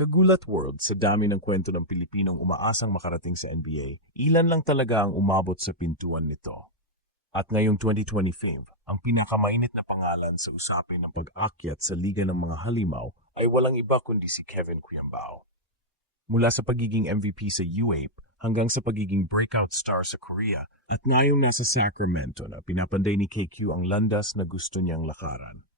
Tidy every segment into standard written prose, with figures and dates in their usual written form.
Kagulat world, sa dami ng kwento ng Pilipinong umaasang makarating sa NBA, ilan lang talaga ang umabot sa pintuan nito. At ngayong 2025, ang pinakamainit na pangalan sa usapin ng pag-akyat sa Liga ng mga Halimaw ay walang iba kundi si Kevin Kuyambao. Mula sa pagiging MVP sa UAPE hanggang sa pagiging breakout star sa Korea at ngayong nasa Sacramento na pinapanday ni KQ ang landas na gusto niyang lakaran.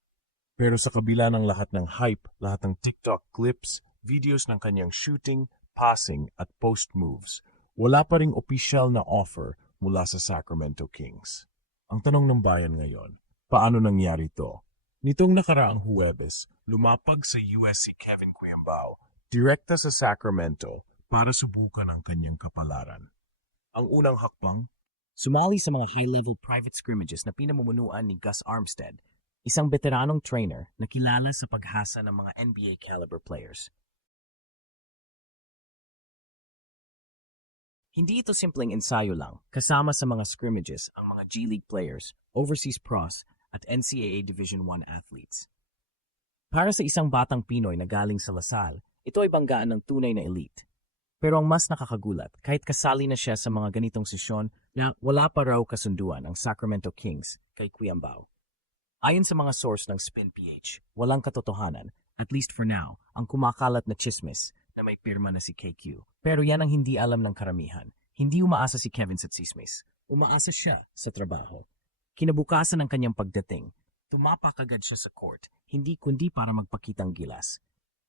Pero sa kabila ng lahat ng hype, lahat ng TikTok clips, videos ng kanyang shooting, passing at post moves, wala pa ring opisyal na offer mula sa Sacramento Kings. Ang tanong ng bayan ngayon, paano nangyari ito? Nitong nakaraang Huwebes, lumapag sa US si Kevin Kuyambao, direkta sa Sacramento para subukan ang kanyang kapalaran. Ang unang hakbang, sumali sa mga high-level private scrimmages na pinamumunuan ni Gus Armstead, isang veteranong trainer na kilala sa paghasa ng mga NBA caliber players. Hindi ito simpleng ensayo lang, kasama sa mga scrimmages ang mga G-League players, overseas pros, at NCAA Division I athletes. Para sa isang batang Pinoy na galing sa Lasal, ito ay banggaan ng tunay na elite. Pero ang mas nakakagulat, kahit kasali na siya sa mga ganitong sesyon na wala pa raw kasunduan ang Sacramento Kings kay Kuyambao. Ayon sa mga source ng Spin PH, walang katotohanan, at least for now, ang kumakalat na chismis na may pirma na si KQ. Pero yan ang hindi alam ng karamihan. Hindi umaasa si Kevin sa chismis. Umaasa siya sa trabaho. Kinabukasan ng kanyang pagdating, tumapak agad siya sa court, hindi kundi para magpakitang gilas.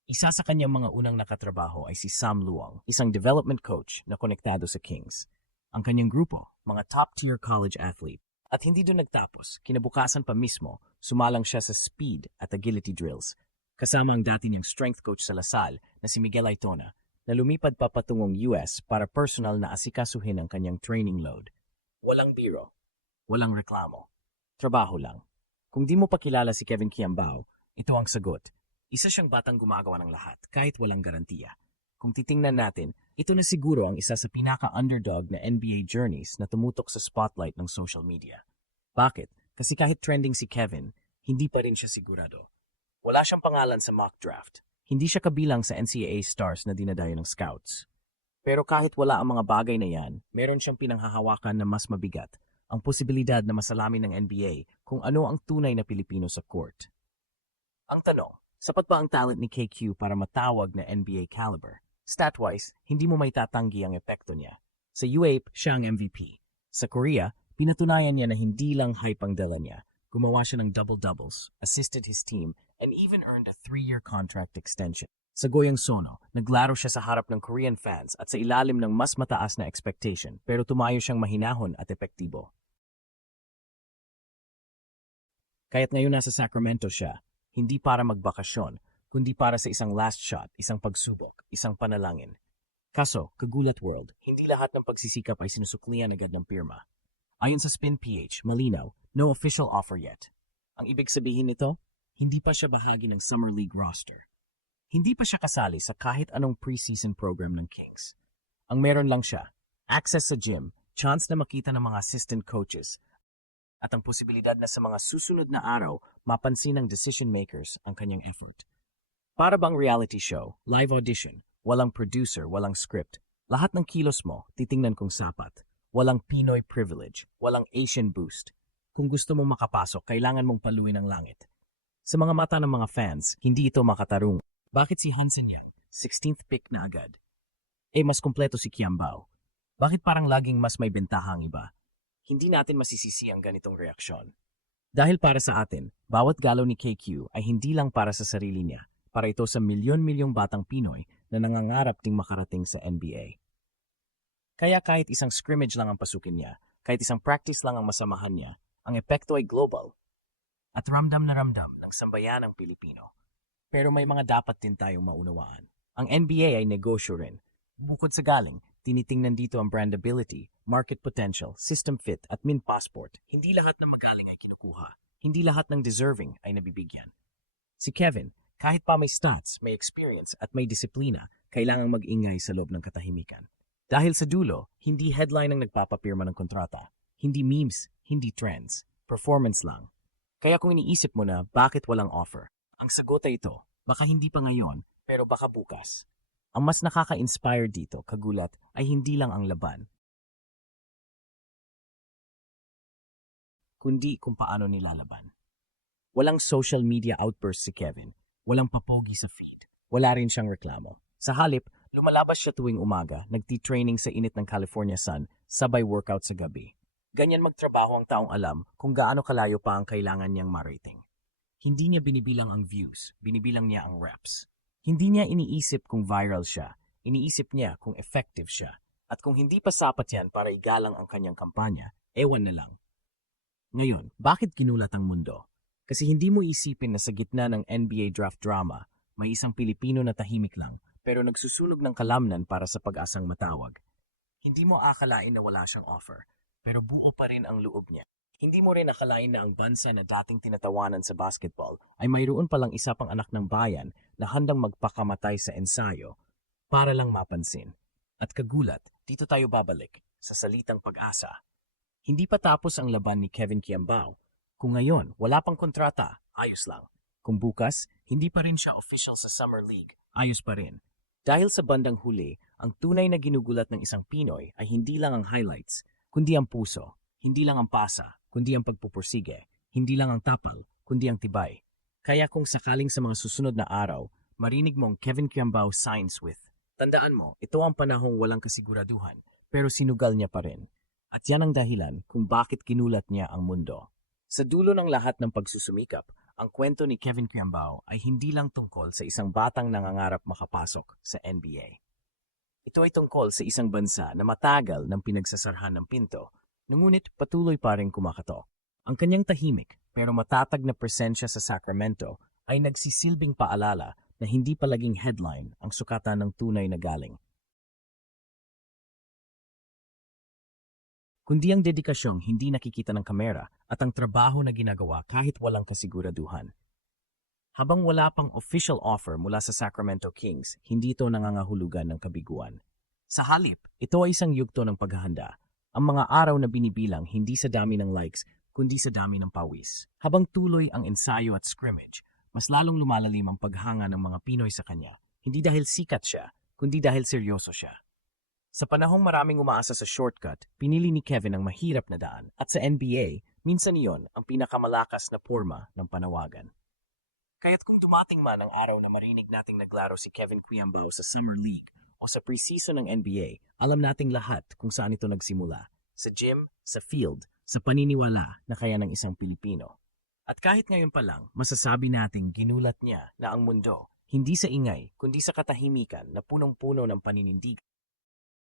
Isa sa kanyang mga unang nakatrabaho ay si Sam Luong, isang development coach na konektado sa Kings. Ang kanyang grupo, mga top-tier college athlete. At hindi doon nagtapos, kinabukasan pa mismo, sumalang siya sa speed at agility drills. Kasama ang dati niyang strength coach sa Lasal na si Miguel Aitona na lumipad pa patungong US para personal na asikasuhin ang kanyang training load. Walang biro, walang reklamo, trabaho lang. Kung di mo pa kilala si Kevin Kuyambao, ito ang sagot. Isa siyang batang gumagawa ng lahat kahit walang garantiya. Kung titingnan natin, ito na siguro ang isa sa pinaka-underdog na NBA journeys na tumutok sa spotlight ng social media. Bakit? Kasi kahit trending si Kevin, hindi pa rin siya sigurado. Wala siyang pangalan sa mock draft. Hindi siya kabilang sa NCAA stars na dinadayo ng scouts. Pero kahit wala ang mga bagay na yan, meron siyang pinanghahawakan na mas mabigat, ang posibilidad na masalamin ng NBA kung ano ang tunay na Pilipino sa court. Ang tanong, sapat ba ang talent ni KQ para matawag na NBA caliber? Stat-wise, hindi mo may tatanggi ang epekto niya. Sa UAPE, siya ang MVP. Sa Korea, pinatunayan niya na hindi lang hype ang dala niya. Gumawa siya ng double-doubles, assisted his team, and even earned a 3-year contract extension. Sa Goyang Sono, naglaro siya sa harap ng Korean fans at sa ilalim ng mas mataas na expectation pero tumayo siyang mahinahon at epektibo. Kaya't ngayon nasa Sacramento siya, hindi para magbakasyon, kundi para sa isang last shot, isang pagsubok, isang panalangin. Kaso, kagulat world, hindi lahat ng pagsisikap ay sinusuklian agad ng pirma. Ayon sa Spin PH, malinaw, no official offer yet. Ang ibig sabihin nito, hindi pa siya bahagi ng Summer League roster. Hindi pa siya kasali sa kahit anong preseason program ng Kings. Ang meron lang siya, access sa gym, chance na makita ng mga assistant coaches, at ang posibilidad na sa mga susunod na araw, mapansin ng decision makers ang kanyang effort. Para bang reality show, live audition, walang producer, walang script, lahat ng kilos mo, titingnan kung sapat. Walang Pinoy privilege, walang Asian boost. Kung gusto mo makapasok, kailangan mong paluin ang langit. Sa mga mata ng mga fans, hindi ito makatarung. Bakit si Hansen yan? 16th pick na agad. Mas kumpleto si Kuyambao. Bakit parang laging mas may bentaha ang iba? Hindi natin masisisi ang ganitong reaksyon. Dahil para sa atin, bawat galaw ni KQ ay hindi lang para sa sarili niya, para ito sa milyon-milyong batang Pinoy na nangangarap ding makarating sa NBA. Kaya kahit isang scrimmage lang ang pasukin niya, kahit isang practice lang ang masamahan niya, ang epekto ay global. At ramdam na ramdam ng sambayanang Pilipino. Pero may mga dapat din tayong maunawaan. Ang NBA ay negosyo rin. Bukod sa galing, tinitingnan dito ang brandability, market potential, system fit at min passport. Hindi lahat ng magaling ay kinukuha. Hindi lahat ng deserving ay nabibigyan. Si Kevin, kahit pa may stats, may experience at may disiplina, kailangang mag-ingay sa loob ng katahimikan. Dahil sa dulo, hindi headline ang nagpapapirma ng kontrata. Hindi memes, hindi trends. Performance lang. Kaya kung iniisip mo na bakit walang offer, ang sagot ay ito, baka hindi pa ngayon, Pero baka bukas. Ang mas nakaka-inspire dito, kagulat, ay hindi lang ang laban, kundi kung paano nilalaban. Walang social media outburst si Kevin, walang papogi sa feed, wala rin siyang reklamo. Sa halip, lumalabas siya tuwing umaga, nagti-training sa init ng California sun, sabay workout sa gabi. Ganyan magtrabaho ang taong alam kung gaano kalayo pa ang kailangan niyang marating. Hindi niya binibilang ang views, binibilang niya ang reps. Hindi niya iniisip kung viral siya, iniisip niya kung effective siya. At kung hindi pa sapat yan para igalang ang kanyang kampanya, ewan na lang. Ngayon, bakit ginulat ang mundo? Kasi hindi mo isipin na sa gitna ng NBA draft drama, may isang Pilipino na tahimik lang, pero nagsusunog ng kalamnan para sa pag-asang matawag. Hindi mo akalain na wala siyang offer, pero buo pa rin ang loob niya. Hindi mo rin akalain na ang bansa na dating tinatawanan sa basketball ay mayroon palang isa pang anak ng bayan na handang magpakamatay sa ensayo para lang mapansin. At kagulat, dito tayo babalik sa salitang pag-asa. Hindi pa tapos ang laban ni Kevin Quiambao. Kung ngayon, wala pang kontrata, ayos lang. Kung bukas, hindi pa rin siya official sa Summer League, ayos pa rin. Dahil sa bandang huli, ang tunay na ginugulat ng isang Pinoy ay hindi lang ang highlights, kundi ang puso, hindi lang ang pasa, kundi ang pagpupursige, hindi lang ang tapal, kundi ang tibay. Kaya kung sakaling sa mga susunod na araw, marinig mong Kevin Quiambao signs with, tandaan mo, ito ang panahong walang kasiguraduhan, pero sinugal niya pa rin. At yan ang dahilan kung bakit kinulat niya ang mundo. Sa dulo ng lahat ng pagsusumikap, ang kwento ni Kevin Quiambao ay hindi lang tungkol sa isang batang nangangarap makapasok sa NBA. Ito ay tungkol sa isang bansa na matagal ng pinagsasarhan ng pinto, ngunit patuloy pa rin kumakatok. Ang kanyang tahimik pero matatag na presensya sa Sacramento ay nagsisilbing paalala na hindi palaging headline ang sukatan ng tunay na galing. Kundi ang dedikasyong hindi nakikita ng kamera at ang trabaho na ginagawa kahit walang kasiguraduhan. Habang wala pang official offer mula sa Sacramento Kings, hindi ito nangangahulugan ng kabiguan. Sa halip, ito ay isang yugto ng paghahanda. Ang mga araw na binibilang hindi sa dami ng likes, kundi sa dami ng pawis. Habang tuloy ang ensayo at scrimmage, mas lalong lumalalim ang paghanga ng mga Pinoy sa kanya. Hindi dahil sikat siya, kundi dahil seryoso siya. Sa panahong maraming umaasa sa shortcut, pinili ni Kevin ang mahirap na daan. At sa NBA, minsan iyon ang pinakamalakas na porma ng panawagan. Kaya't kung dumating man ang araw na marinig nating naglaro si Kevin Quiambao sa Summer League o sa preseason ng NBA, alam nating lahat kung saan ito nagsimula. Sa gym, sa field, sa paniniwala na kaya ng isang Pilipino. At kahit ngayon pa lang, masasabi nating ginulat niya na ang mundo, hindi sa ingay, kundi sa katahimikan na punong-puno ng paninindigan.